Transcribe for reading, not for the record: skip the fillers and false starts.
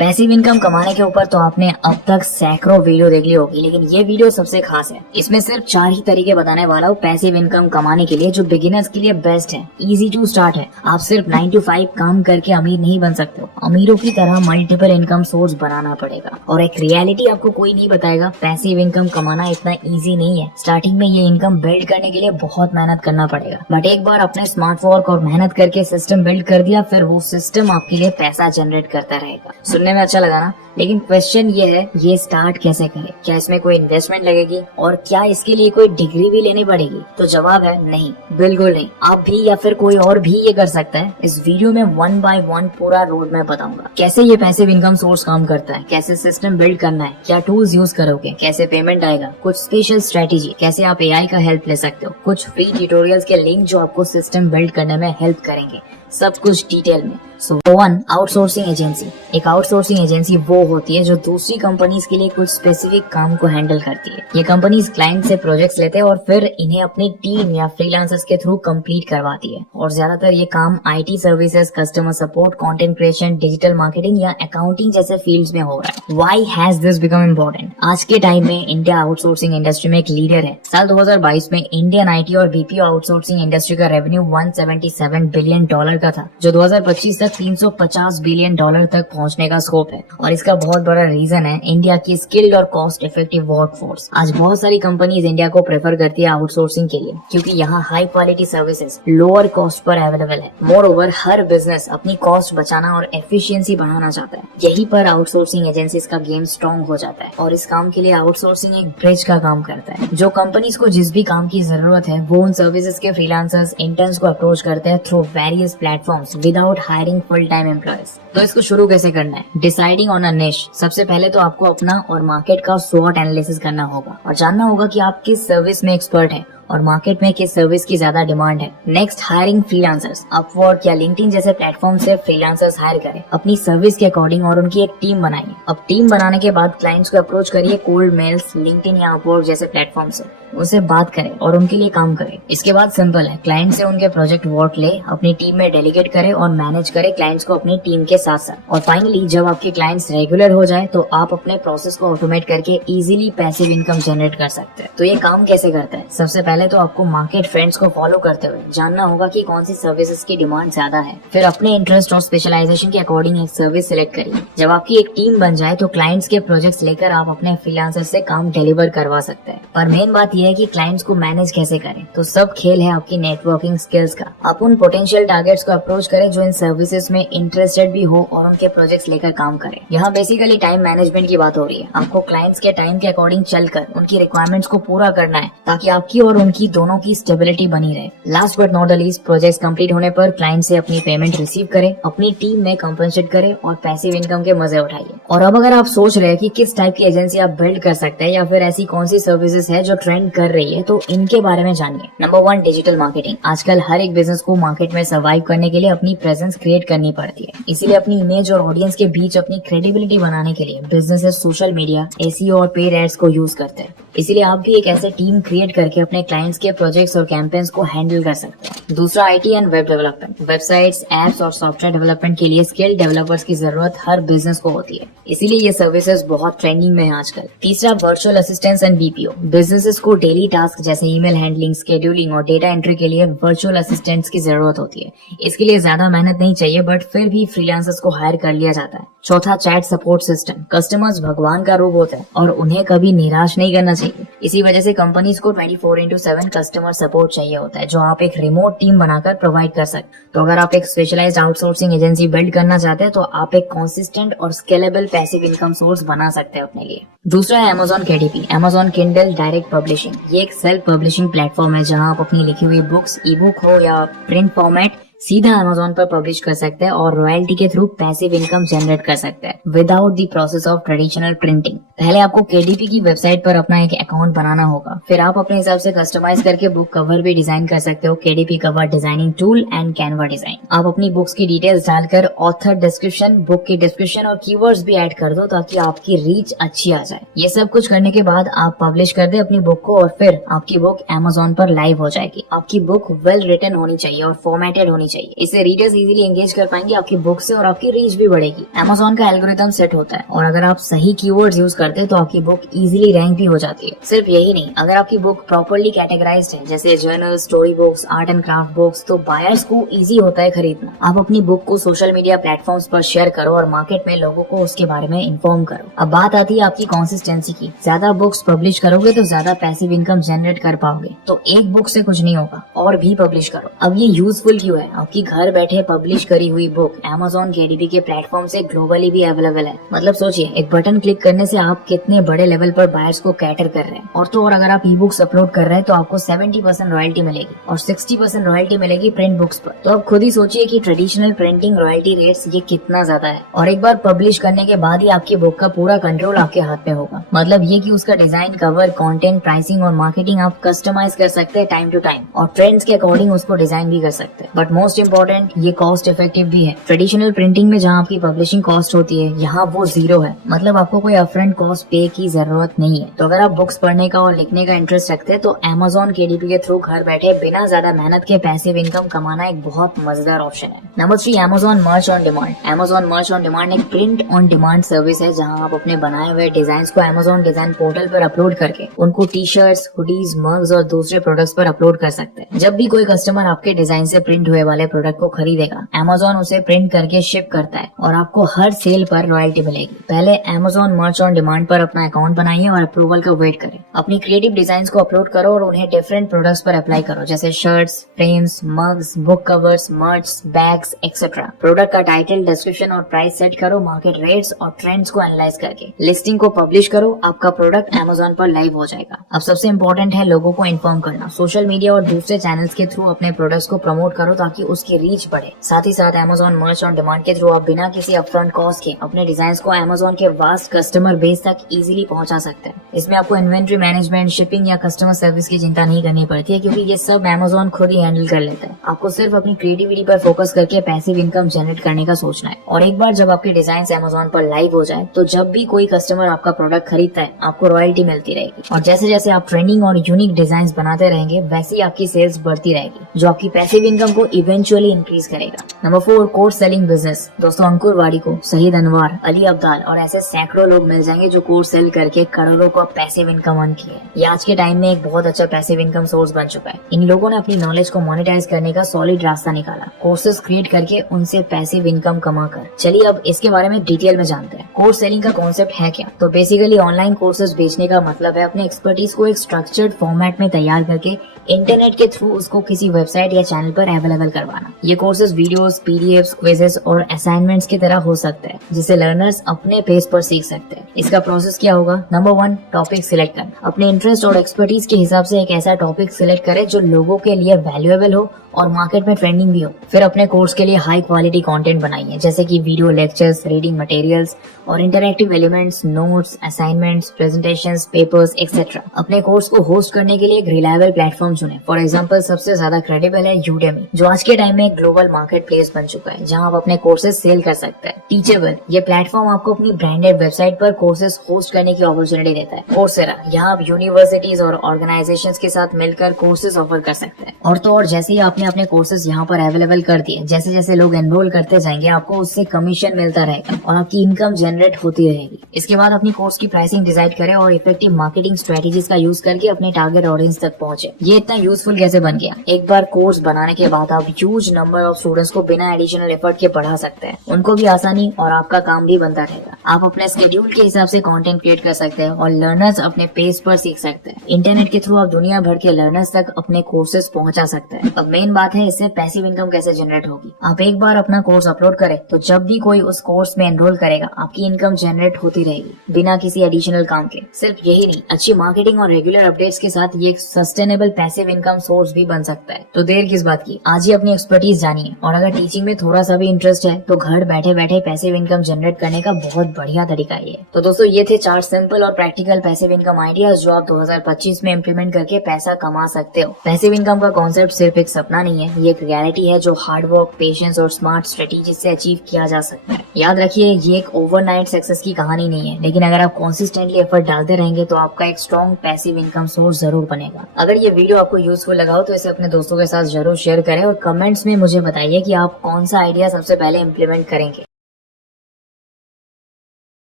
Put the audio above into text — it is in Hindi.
पैसिव इनकम कमाने के ऊपर तो आपने अब तक सैकड़ों वीडियो देख ली होगी, लेकिन ये वीडियो सबसे खास है। इसमें सिर्फ 4 ही तरीके बताने वाला हूँ पैसिव इनकम कमाने के लिए, जो बिगिनर्स के लिए बेस्ट है, इजी टू स्टार्ट है। आप सिर्फ 9 to 5 काम करके अमीर नहीं बन सकते हो, अमीरों की तरह मल्टीपल इनकम सोर्स बनाना पड़ेगा। और एक रियलिटी आपको कोई नहीं बताएगा, पैसिव इनकम कमाना इतना ईजी नहीं है। स्टार्टिंग में ये इनकम बिल्ड करने के लिए बहुत मेहनत करना पड़ेगा, बट एक बार अपने स्मार्ट वर्क और मेहनत करके सिस्टम बिल्ड कर दिया, फिर वो सिस्टम आपके लिए पैसा जनरेट करता रहेगा। सुनने में अच्छा लगा ना? लेकिन क्वेश्चन ये है, ये स्टार्ट कैसे करें? क्या इसमें कोई इन्वेस्टमेंट लगेगी और क्या इसके लिए कोई डिग्री भी लेनी पड़ेगी? तो जवाब है नहीं, बिल्कुल नहीं। आप भी या फिर कोई और भी ये कर सकता है। इस वीडियो में 1 by 1 पूरा रोड मैप बताऊंगा, कैसे ये पैसिव इनकम सोर्स काम करता है, कैसे सिस्टम बिल्ड करना है, क्या टूल्स यूज करोगे, कैसे पेमेंट आएगा, कुछ स्पेशल स्ट्रेटेजी, कैसे आप एआई का हेल्प ले सकते हो, कुछ फ्री ट्यूटोरियल्स के लिंक जो आपको सिस्टम बिल्ड करने में हेल्प करेंगे, सब कुछ डिटेल में। सो 1, आउटसोर्सिंग एजेंसी। एक आउटसोर्सिंग एजेंसी वो होती है जो दूसरी कंपनीज के लिए कुछ स्पेसिफिक काम को हैंडल करती है। ये कंपनीज क्लाइंट से प्रोजेक्ट्स लेते हैं और फिर इन्हें अपनी टीम या फ्रीलांसर्स के थ्रू कंप्लीट करवाती है। और ज्यादातर ये काम IT services, customer support, content creation, digital marketing या अकाउंटिंग जैसे फील्ड्स में हो रहा है। Why has this become important? आज के टाइम में इंडिया आउटसोर्सिंग इंडस्ट्री में एक लीडर है। साल 2022 में इंडियन आईटी और बीपीओ आउटसोर्सिंग इंडस्ट्री का रेवेन्यू $177 बिलियन का था, जो 2025 तक $350 बिलियन तक पहुंचने का स्कोप है। और इसका बहुत बड़ा रीजन है इंडिया की स्किल्ड और कॉस्ट इफेक्टिव वर्कफोर्स। आज बहुत सारी कंपनीज इंडिया को प्रेफर करती है आउटसोर्सिंग के लिए, क्योंकि यहाँ high quality services lower cost per available है। मोर ओवर, हर बिजनेस अपनी कॉस्ट बचाना और एफिशिएंसी बढ़ाना चाहता है। यही पर आउटसोर्सिंग एजेंसीज का गेम स्ट्रॉन्ग हो जाता है। और इस काम के लिए आउटसोर्सिंग एक ब्रिज का काम करता है। जो कंपनीज को जिस भी काम की जरूरत है, वो उन सर्विसेज के फ्रीलांसर्स, इंटर्न्स को अप्रोच करते हैं through various platforms without hiring full time employees. तो इसको शुरू कैसे करना है? डिसाइडिंग ऑन अ निश। सबसे पहले तो आपको अपना और मार्केट का स्वॉट एनालिसिस करना होगा और जानना होगा कि आप किस सर्विस में एक्सपर्ट है और मार्केट में किस सर्विस की ज्यादा डिमांड है। Next, hiring freelancers. अपवर्क या लिंक्डइन जैसे प्लेटफॉर्म से फ्रीलांसर्स हायर करें अपनी सर्विस के अकॉर्डिंग और उनकी एक टीम बनाइए। अब टीम बनाने के बाद क्लाइंट्स को अप्रोच करिए कोल्ड मेल्स, लिंक्डइन या अपवर्क जैसे प्लेटफॉर्म से। उनसे बात करें और उनके लिए काम करें। इसके बाद सिंपल है, क्लाइंट से उनके प्रोजेक्ट वर्क ले, अपनी टीम में डेलीगेट करें और मैनेज करें क्लाइंट्स को अपनी टीम के साथ साथ। और फाइनली, जब आपके क्लाइंट्स रेगुलर हो जाए तो आप अपने प्रोसेस को ऑटोमेट करके इजीली पैसिव इनकम जनरेट कर सकते हैं। तो ये काम कैसे करता है? सबसे पहले तो आपको मार्केट ट्रेंड्स को फॉलो करते हुए जानना होगा कि कौन सी सर्विसेज की डिमांड ज्यादा है। फिर अपने इंटरेस्ट और स्पेशलाइजेशन के अकॉर्डिंग एक सर्विस सिलेक्ट करिए। जब आपकी एक टीम बन जाए तो क्लाइंट्स के प्रोजेक्ट्स लेकर आप अपने फ्रीलांसर से काम डिलीवर करवा सकते हैं। पर मेन बात यह है कि क्लाइंट्स को मैनेज कैसे करें। तो सब खेल है आपकी नेटवर्किंग स्किल्स का। आप उन पोटेंशियल टारगेट्स को अप्रोच करें जो इन सर्विसेज में इंटरेस्टेड भी हो और उनके प्रोजेक्ट्स लेकर काम करें। यहाँ बेसिकली टाइम मैनेजमेंट की बात हो रही है। आपको क्लाइंट्स के टाइम के अकॉर्डिंग चलकर उनकी रिक्वायरमेंट्स को पूरा करना है ताकि आपकी और उनकी दोनों की स्टेबिलिटी बनी रहे। Last but not the least, projects complete होने पर क्लाइंट से अपनी पेमेंट रिसीव करें, अपनी टीम में कंपनसेट करें और पैसिव इनकम के मजे उठाइए। और अब अगर आप सोच रहे हैं कि किस टाइप की एजेंसी आप बिल्ड कर सकते हैं या फिर ऐसी कौन सी सर्विसेज है जो ट्रेंड कर रही है, तो इनके बारे में जानिए। Number 1, digital marketing. आजकल हर एक बिजनेस को मार्केट में सर्वाइव करने के लिए अपनी प्रेजेंस क्रिएट करनी पड़ती है। इसीलिए अपनी इमेज और ऑडियंस के बीच अपनी क्रेडिबिलिटी बनाने के लिए बिजनेसेस सोशल मीडिया, एसईओ और पेड एड्स को यूज करते हैं। इसीलिए आप भी एक ऐसे टीम क्रिएट करके अपने क्लाइंट्स के प्रोजेक्ट्स और कैंपेन्स को हैंडल कर सकते हैं। दूसरा, IT and web development. Websites, apps और सॉफ्टवेयर डेवलपमेंट के लिए स्किल्ड डेवलपर्स की जरूरत हर बिजनेस को होती है। इसीलिए ये सर्विसेज बहुत ट्रेंडिंग में है आजकल। तीसरा, virtual assistants and BPO. Businesses को डेली टास्क जैसे ईमेल हैंडलिंग, शेड्यूलिंग और डेटा एंट्री के लिए वर्चुअल असिस्टेंट्स की जरूरत होती है। इसके लिए ज्यादा मेहनत नहीं चाहिए, बट फिर भी फ्रीलांसर्स को हायर कर लिया जाता है। चौथा, चैट सपोर्ट सिस्टम। कस्टमर्स भगवान का रूप होता है और उन्हें कभी निराश नहीं करना चाहिए। इसी वजह से कंपनीज को 24/7 कस्टमर सपोर्ट चाहिए होता है, जो आप एक रिमोट टीम बनाकर प्रोवाइड कर सकते। तो अगर आप एक स्पेशलाइज्ड आउटसोर्सिंग एजेंसी बिल्ड करना चाहते हैं तो आप एक कंसिस्टेंट और स्केलेबल पैसिव इनकम सोर्स बना सकते हैं अपने लिए। दूसरा है Amazon KDP, Amazon Kindle direct publishing. ये एक सेल्फ पब्लिशिंग प्लेटफॉर्म है जहां आप अपनी लिखी हुई बुक्स, ई बुक हो या प्रिंट फॉर्मेट, सीधा Amazon पर पब्लिश कर सकते हैं और रॉयल्टी के थ्रू पैसिव इनकम जनरेट कर सकते हैं without the process of traditional printing. पहले आपको KDP की वेबसाइट पर अपना एक अकाउंट बनाना होगा। फिर आप अपने हिसाब से कस्टमाइज करके बुक कवर भी डिजाइन कर सकते हो। KDP cover designing tool and Canva design. आप अपनी बुक्स की डिटेल्स डालकर ऑथर डिस्क्रिप्शन, बुक की डिस्क्रिप्शन और कीवर्ड्स भी ऐड कर दो ताकि आपकी रीच अच्छी आ जाए। ये सब कुछ करने के बाद आप पब्लिश कर दे अपनी बुक को और फिर आपकी बुक Amazon पर लाइव हो जाएगी। आपकी बुक वेल रिटन होनी चाहिए और फॉर्मेटेड होनी चाहिए। इससे रीडर्स इजीली एंगेज कर पाएंगे आपकी बुक से और आपकी रीच भी बढ़ेगी। Amazon का एल्गोरिथम सेट होता है और अगर आप सही कीवर्ड्स यूज करते हैं तो आपकी बुक इजीली रैंक भी हो जाती है। सिर्फ यही नहीं, अगर आपकी बुक प्रॉपर्ली कैटेगराइज्ड है जैसे journal, story books, art and craft books, तो बायर्स को इजी होता है खरीदना। आप अपनी बुक को सोशल मीडिया प्लेटफॉर्म्स पर शेयर करो और मार्केट में लोगों को उसके बारे में इन्फॉर्म करो। अब बात आती है आपकी कंसिस्टेंसी की। ज्यादा बुक्स पब्लिश करोगे तो ज्यादा पैसिव इनकम जनरेट कर पाओगे। तो एक बुक से कुछ नहीं होगा, और भी पब्लिश करो। अब ये यूजफुल क्यों है? आपकी घर बैठे पब्लिश करी हुई बुक Amazon KDP के प्लेटफॉर्म से ग्लोबली भी अवेलेबल है। मतलब सोचिए, एक बटन क्लिक करने से आप कितने बड़े लेवल पर बायर्स को कैटर कर रहे हैं। और तो और अगर आप ई बुक्स अपलोड कर रहे हैं तो आपको 70% रॉयल्टी मिलेगी और 60% रॉयल्टी मिलेगी प्रिंट बुक्स पर। तो अब खुद ही सोचिए कि ट्रेडिशनल प्रिंटिंग रॉयल्टी रेट्स ये कितना ज्यादा है। और एक बार पब्लिश करने के बाद ही आपकी बुक का पूरा कंट्रोल आपके हाथ में होगा। मतलब ये कि उसका डिजाइन, कवर, कंटेंट, प्राइसिंग और मार्केटिंग आप कस्टमाइज कर सकते हैं टाइम टू टाइम और ट्रेंड्स के अकॉर्डिंग उसको डिजाइन भी कर सकते हैं। बट मोस्ट इम्पोर्टेंट, ये कॉस्ट इफेक्टिव भी है। ट्रेडिशनल प्रिंटिंग में जहाँ आपकी पब्लिशिंग कॉस्ट होती है, यहाँ वो जीरो है। मतलब आपको कोई अपफ्रंट कॉस्ट पे की जरूरत नहीं है। तो अगर आप बुक्स पढ़ने का और लिखने का इंटरेस्ट रखते हैं तो Amazon KDP के थ्रू घर बैठे बिना ज्यादा मेहनत के पैसिव इनकम कमाना एक बहुत मजेदार ऑप्शन है। नंबर 3, Amazon मर्च ऑन डिमांड। Amazon मर्च ऑन डिमांड एक प्रिंट ऑन डिमांड सर्विस है जहां आप अपने बनाए हुए डिजाइन्स को Amazon डिजाइन पोर्टल पर अपलोड करके उनको टी शर्ट्स, हुडीज, मग्स और दूसरे प्रोडक्ट्स पर अपलोड कर सकते हैं। जब भी कोई कस्टमर आपके डिजाइन से प्रिंट हुए वाले प्रोडक्ट को खरीदेगा, Amazon उसे प्रिंट करके शिप करता है और आपको हर सेल पर रॉयल्टी मिलेगी। पहले Amazon मर्च ऑन डिमांड पर अपना अकाउंट बनाइए और अप्रूवल का वेट करें। अपनी क्रिएटिव डिजाइन्स को अपलोड करो और उन्हें डिफरेंट प्रोडक्ट्स पर अप्लाई करो, जैसे shirts, frames, mugs, book covers, मर्च, बैग्स एक्सेट्रा। प्रोडक्ट का टाइटल, डिस्क्रिप्शन और प्राइस सेट करो मार्केट रेट्स और ट्रेंड्स को एनालाइज करके। लिस्टिंग को पब्लिश करो, आपका प्रोडक्ट Amazon पर लाइव हो जाएगा। अब सबसे इम्पोर्टेंट है लोगों को इन्फॉर्म करना। सोशल मीडिया और दूसरे चैनल्स के थ्रू अपने प्रोडक्ट्स को प्रमोट करो ताकि उसकी रीच बढ़े। साथ ही साथ Amazon मर्च ऑन डिमांड के थ्रू आप बिना किसी अपफ्रंट कॉस्ट के अपने डिजाइन्स को Amazon के वास्ट कस्टमर बेस तक इजीली पहुंचा सकते हैं। इसमें आपको इन्वेंट्री मैनेजमेंट, शिपिंग या कस्टमर सर्विस की चिंता नहीं करनी पड़ती है क्योंकि ये सब Amazon खुद ही हैंडल कर लेता है। आपको सिर्फ अपनी क्रिएटिविटी पर फोकस करके पैसिव इनकम जनरेट करने का सोचना है। और एक बार जब आपके डिजाइन Amazon पर लाइव हो जाए तो जब भी कोई कस्टमर आपका प्रोडक्ट खरीदता है आपको रॉयल्टी मिलती रहेगी। और जैसे जैसे आप ट्रेंडिंग और यूनिक डिजाइन बनाते रहेंगे वैसे ही आपकी सेल्स बढ़ती रहेगी जो आपकी पैसिव इनकम को इवेंचुअली इंक्रीज करेगा। Number 4, course selling business. दोस्तों, अंकुर वाडिको, शहीद अनवर, अली अब्दाल और ऐसे सैकड़ों लोग मिल जाएंगे जो कोर्स सेल करके करोड़ों को पैसिव इनकम अर्न की है। ये आज के टाइम में एक बहुत अच्छा पैसिव इनकम सोर्स बन चुका है। इन लोगों ने अपनी नॉलेज को मोनेटाइज करने का सॉलिड रास्ता निकाला, कोर्सेज क्रिएट करके उनसे पैसिव इनकम कमाकर। चलिए अब इसके बारे में डिटेल में जानते हैं। कोर्स सेलिंग का कॉन्सेप्ट है क्या? तो बेसिकली ऑनलाइन कोर्सेज बेचने का मतलब है अपने एक्सपर्टीज को एक स्ट्रक्चर्ड फॉर्मेट में तैयार करके इंटरनेट के थ्रू उसको किसी वेबसाइट या चैनल पर अवेलेबल करवाना। ये कोर्सेज वीडियोस, पीडीएफ्स, क्विजेस और असाइनमेंट्स की तरह हो सकते हैं जिसे लर्नर्स अपने पेस पर सीख सकते हैं। इसका प्रोसेस क्या होगा? नंबर 1, टॉपिक सिलेक्ट करना। अपने इंटरेस्ट और एक्सपर्टीज के हिसाब से एक ऐसा टॉपिक सिलेक्ट करें जो लोगों के लिए वैल्यूएबल हो और मार्केट में ट्रेंडिंग भी हो। फिर अपने कोर्स के लिए हाई क्वालिटी कंटेंट बनाइए जैसे कि वीडियो लेक्चर्स, रीडिंग मटेरियल्स और interactive elements, notes, assignments, presentations, papers etcetera. अपने कोर्स को होस्ट करने के लिए एक रिलायबल प्लेटफॉर्म चुनें। फॉर एग्जांपल सबसे ज्यादा क्रेडिबल है यूडेमी, जो आज के टाइम में एक ग्लोबल मार्केट प्लेस बन चुका है जहां आप अपने कोर्सेज सेल कर सकते हैं। टीचेबल, ये प्लेटफॉर्म आपको अपनी ब्रांडेड वेबसाइट पर कोर्सेज होस्ट करने की अपॉर्चुनिटी देता है। कोर्सेरा, यहाँ आप यूनिवर्सिटीज और ऑर्गेनाइजेशंस के साथ मिलकर कोर्सेज ऑफर कर सकते हैं। और तो और जैसे ही आपने अपने कोर्सेज यहाँ पर अवेलेबल कर दिए, जैसे जैसे लोग एनरोल करते जाएंगे आपको उससे कमीशन मिलता रहेगा और आपकी इनकम जनरेट होती रहेगी। इसके बाद अपनी कोर्स की प्राइसिंग डिसाइड करें और इफेक्टिव मार्केटिंग स्ट्रेटेजीज का यूज करके अपने टारगेट ऑडियंस तक पहुंचे। ये इतना यूजफुल कैसे बन गया? एक बार कोर्स बनाने के बाद आप ह्यूज नंबर ऑफ स्टूडेंट्स को बिना एडिशनल एफर्ट के पढ़ा सकते हैं। उनको भी आसानी और आपका काम भी बनता रहेगा। आप अपने स्केड्यूल के हिसाब से कंटेंट क्रिएट कर सकते हैं और लर्नर्स अपने पेस पर सीख सकते हैं। इंटरनेट के थ्रू आप दुनिया भर के लर्नर्स तक अपने कोर्सेज पहुंचा सकते हैं। अब मेन बात है इससे पैसिव इनकम कैसे जनरेट होगी। आप एक बार अपना कोर्स अपलोड करें तो जब भी कोई उस कोर्स में एनरोल करेगा आपकी इनकम जनरेट होती रहेगी बिना किसी एडिशनल काम के। सिर्फ यही नहीं, अच्छी मार्केटिंग और रेगुलर अपडेट्स के साथ ये एक सस्टेनेबल पैसिव इनकम सोर्स भी बन सकता है। तो देर किस बात की, आज ही अपनी एक्सपर्टीज जानिए। और अगर टीचिंग में थोड़ा सा भी इंटरेस्ट है तो घर बैठे बैठे पैसिव इनकम जनरेट करने का बहुत बढ़िया तरीका ये है। तो दोस्तों, ये थे 4 सिंपल और प्रैक्टिकल पैसिव इनकम आइडियाज जो आप 2025 में इम्प्लीमेंट करके पैसा कमा सकते हो। पैसिव इनकम का कॉन्सेप्ट सिर्फ एक सपना सपना नहीं है, ये एक रियलिटी है जो हार्ड वर्क, पेशेंस और स्मार्ट स्ट्रेटेजी से अचीव किया जा सकता है। याद रखिए, ये एक ओवरनाइट सक्सेस की कहानी नहीं है, लेकिन अगर आप कंसिस्टेंटली एफर्ट डालते रहेंगे तो आपका एक स्ट्रॉन्ग पैसिव इनकम सोर्स जरूर बनेगा। अगर ये वीडियो आपको यूजफुल लगा हो तो इसे अपने दोस्तों के साथ जरूर शेयर करें और कमेंट्स में मुझे बताइए कि आप कौन सा आइडिया सबसे पहले इम्प्लीमेंट करेंगे।